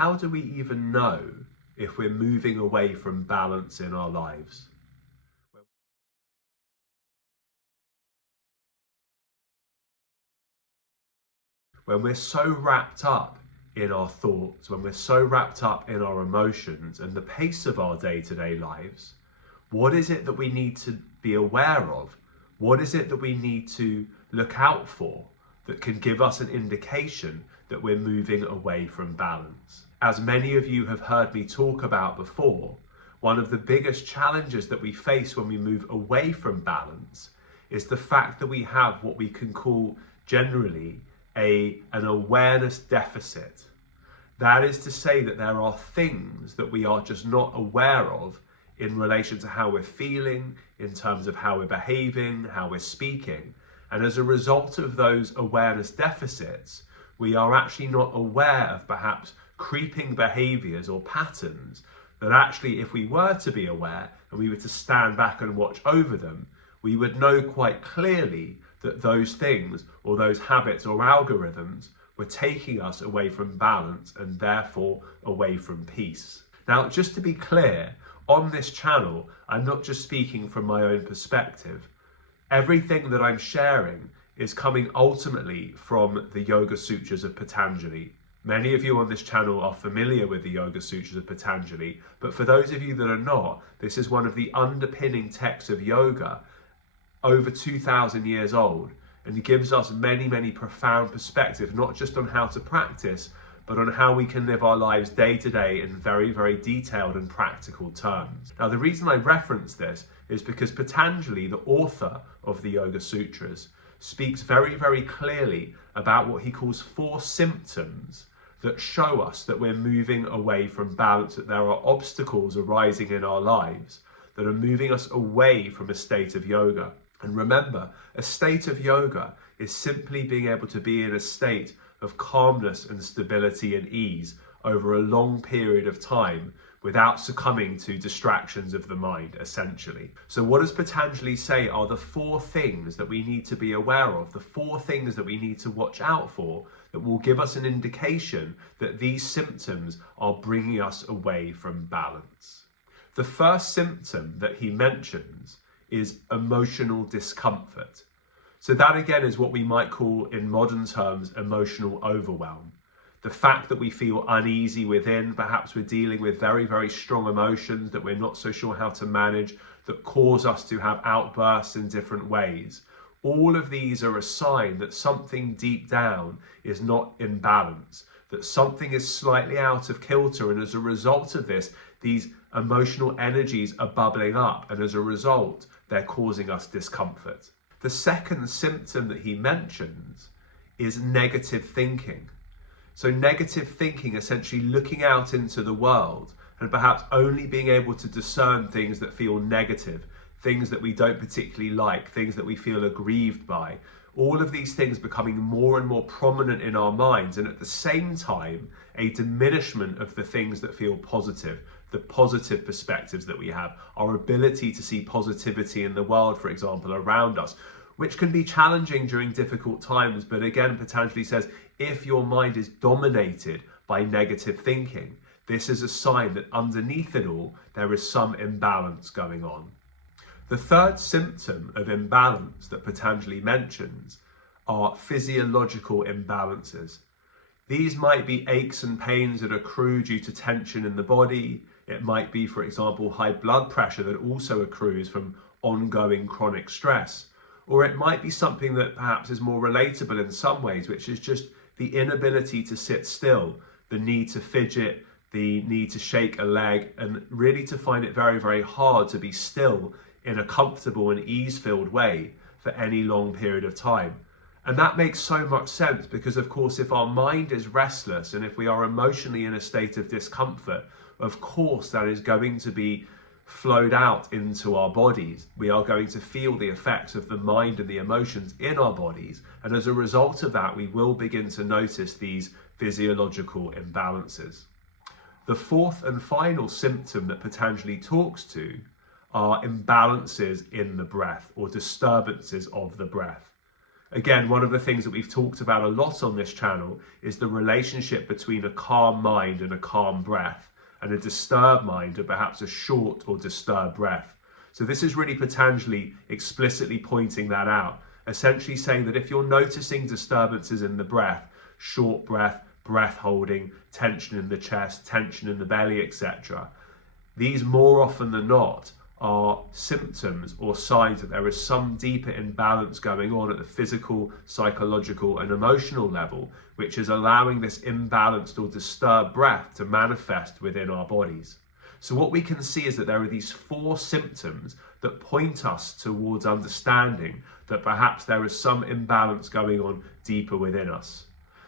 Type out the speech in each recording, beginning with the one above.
how do we even know if we're moving away from balance in our lives? When we're so wrapped up in our thoughts, when we're so wrapped up in our emotions and the pace of our day-to-day lives, what is it that we need to be aware of? What is it that we need to look out for that can give us an indication that we're moving away from balance? As many of you have heard me talk about before, one of the biggest challenges that we face when we move away from balance is the fact that we have what we can call generally an awareness deficit. That is to say that there are things that we are just not aware of in relation to how we're feeling, in terms of how we're behaving, how we're speaking. And as a result of those awareness deficits, we are actually not aware of perhaps creeping behaviors or patterns that actually, if we were to be aware and we were to stand back and watch over them, we would know quite clearly that those things or those habits or algorithms were taking us away from balance and therefore away from peace. Now, just to be clear, on this channel, I'm not just speaking from my own perspective. Everything that I'm sharing is coming ultimately from the Yoga Sutras of Patanjali. Many of you on this channel are familiar with the Yoga Sutras of Patanjali, but for those of you that are not, this is one of the underpinning texts of yoga, over 2,000 years old, and it gives us many, many profound perspectives, not just on how to practice, but on how we can live our lives day to day in very, very detailed and practical terms. Now, the reason I reference this is because Patanjali, the author of the Yoga Sutras, speaks very, very clearly about what he calls 4 symptoms that show us that we're moving away from balance, that there are obstacles arising in our lives that are moving us away from a state of yoga. And remember, a state of yoga is simply being able to be in a state of calmness and stability and ease over a long period of time without succumbing to distractions of the mind, essentially. So what does Patanjali say are the 4 things that we need to be aware of, the 4 things that we need to watch out for that will give us an indication that these symptoms are bringing us away from balance? The first symptom that he mentions is emotional discomfort. So that again is what we might call in modern terms emotional overwhelm. The fact that we feel uneasy within, perhaps we're dealing with very, very strong emotions that we're not so sure how to manage, that cause us to have outbursts in different ways. All of these are a sign that something deep down is not in balance, that something is slightly out of kilter, and as a result of this, these emotional energies are bubbling up, and as a result, they're causing us discomfort. The second symptom that he mentions is negative thinking. So negative thinking, essentially looking out into the world and perhaps only being able to discern things that feel negative, things that we don't particularly like, things that we feel aggrieved by. All of these things becoming more and more prominent in our minds, and at the same time, a diminishment of the things that feel positive, the positive perspectives that we have, our ability to see positivity in the world, for example, around us, which can be challenging during difficult times. But again, Patanjali says, if your mind is dominated by negative thinking, this is a sign that underneath it all, there is some imbalance going on. The third symptom of imbalance that Patanjali mentions are physiological imbalances. These might be aches and pains that accrue due to tension in the body. It might be, for example, high blood pressure that also accrues from ongoing chronic stress. Or it might be something that perhaps is more relatable in some ways, which is just the inability to sit still, the need to fidget, the need to shake a leg, and really to find it very, very hard to be still in a comfortable and ease-filled way for any long period of time. And that makes so much sense because, of course, if our mind is restless and if we are emotionally in a state of discomfort, of course, that is going to be flowed out into our bodies. We are going to feel the effects of the mind and the emotions in our bodies. And as a result of that, we will begin to notice these physiological imbalances. The fourth and final symptom that Patanjali talks to are imbalances in the breath or disturbances of the breath. Again, one of the things that we've talked about a lot on this channel is the relationship between a calm mind and a calm breath, and a disturbed mind and perhaps a short or disturbed breath. So this is really Patanjali explicitly pointing that out, essentially saying that if you're noticing disturbances in the breath, short breath, breath holding, tension in the chest, tension in the belly, etc., these more often than not are symptoms or signs that there is some deeper imbalance going on at the physical, psychological and emotional level, which is allowing this imbalanced or disturbed breath to manifest within our bodies. So what we can see is that there are these 4 symptoms that point us towards understanding that perhaps there is some imbalance going on deeper within us.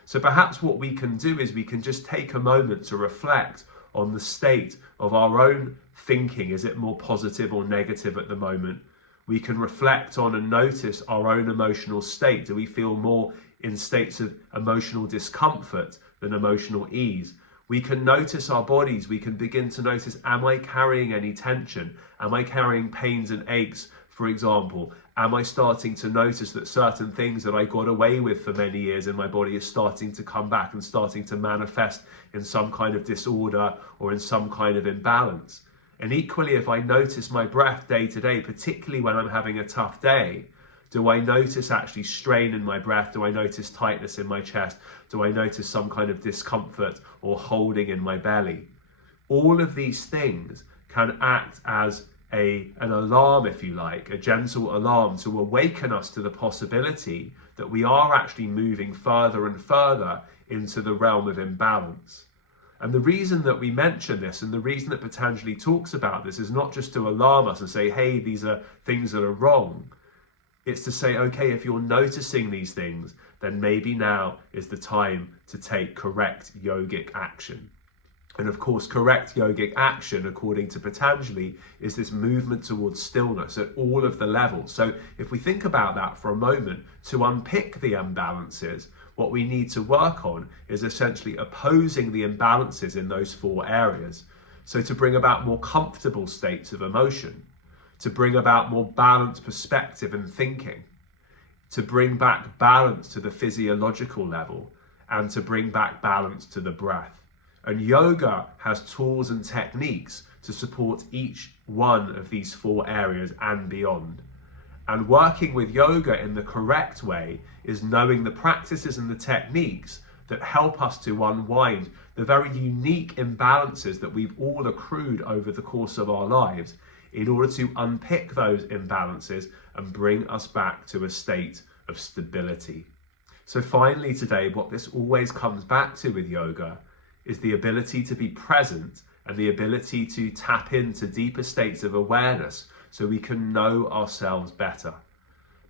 So perhaps what we can do is we can just take a moment to reflect on the state of our own thinking. Is it more positive or negative at the moment? We can reflect on and notice our own emotional state. Do we feel more in states of emotional discomfort than emotional ease? We can notice our bodies. We can begin to notice, am I carrying any tension? Am I carrying pains and aches, for example? Am I starting to notice that certain things that I got away with for many years in my body is starting to come back and starting to manifest in some kind of disorder or in some kind of imbalance? And equally, if I notice my breath day to day, particularly when I'm having a tough day, do I notice actually strain in my breath? Do I notice tightness in my chest? Do I notice some kind of discomfort or holding in my belly? All of these things can act as an alarm, if you like, a gentle alarm to awaken us to the possibility that we are actually moving further and further into the realm of imbalance. And the reason that we mention this and the reason that Patanjali talks about this is not just to alarm us and say, hey, these are things that are wrong. It's to say, okay, if you're noticing these things, then maybe now is the time to take correct yogic action. And of course, correct yogic action, according to Patanjali, is this movement towards stillness at all of the levels. So if we think about that for a moment, to unpick the imbalances, what we need to work on is essentially opposing the imbalances in those 4 areas. So to bring about more comfortable states of emotion, to bring about more balanced perspective and thinking, to bring back balance to the physiological level, and to bring back balance to the breath. And yoga has tools and techniques to support each one of these 4 areas and beyond. And working with yoga in the correct way is knowing the practices and the techniques that help us to unwind the very unique imbalances that we've all accrued over the course of our lives in order to unpick those imbalances and bring us back to a state of stability. So finally today, what this always comes back to with yoga is the ability to be present and the ability to tap into deeper states of awareness so we can know ourselves better.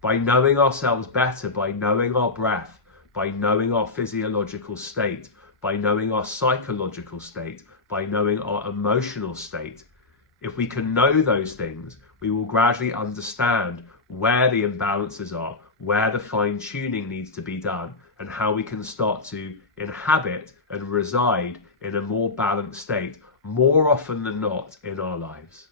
By knowing ourselves better, by knowing our breath, by knowing our physiological state, by knowing our psychological state, by knowing our emotional state, if we can know those things, we will gradually understand where the imbalances are, where the fine-tuning needs to be done, and how we can start to inhabit and reside in a more balanced state more often than not in our lives.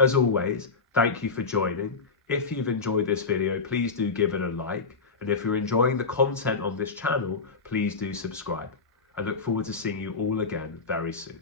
As always, thank you for joining. If you've enjoyed this video, please do give it a like. And if you're enjoying the content on this channel, please do subscribe. I look forward to seeing you all again very soon.